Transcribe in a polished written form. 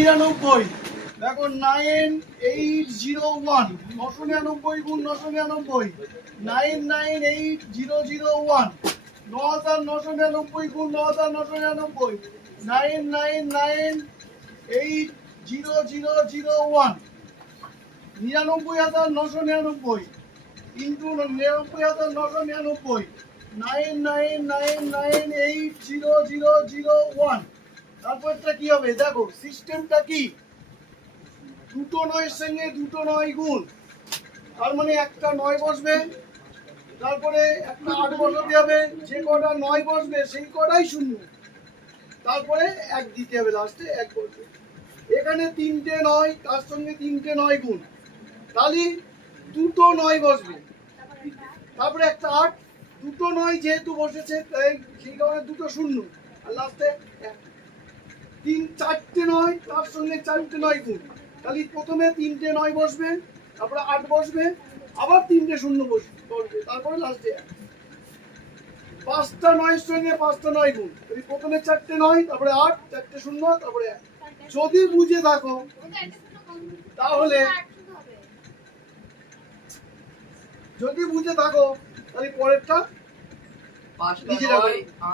999 দেখো 9801 999 গুণ 999 998001 9999 গুণ 9999 99980001 99999 ইন্টু 99999 99998001 তারপরটা কি হবে দেখো সিস্টেমটা কি দুটো নয়ের সঙ্গে দুটো নয় গুণ তার মানে একটা 9 বসবে তারপরে একটা 8 বসাতে হবে যে কটা 9 বসবে সেই কটাই শূন্য তারপরে 1 দিতে হবে লাস্টে 1 বসবে এখানে তিনটে 9 তার সঙ্গে তিনটে 9 গুণ তাহলে দুটো 9 বসবে তারপরে একটা 8 দুটো 9 যেহেতু বসেছে তাই সেই কারণে দুটো শূন্য আর লাস্টে 1 তিন চারটে 9 তার সঙ্গে চারটে 9 গুণ তাহলে প্রথমে তিনটে 9 বসবে তারপরে 8 বসবে আবার তিনটে শূন্য বসবে তারপরে লাস্টে 1 পাঁচটা 9 সঙ্গে পাঁচটা 9 গুণ তাহলে প্রথমে চারটে 9 তারপরে 8 চারটে শূন্য তারপরে 1 যদি বুঝে থাকো তাহলে তাহলে পরেরটা 5 9 8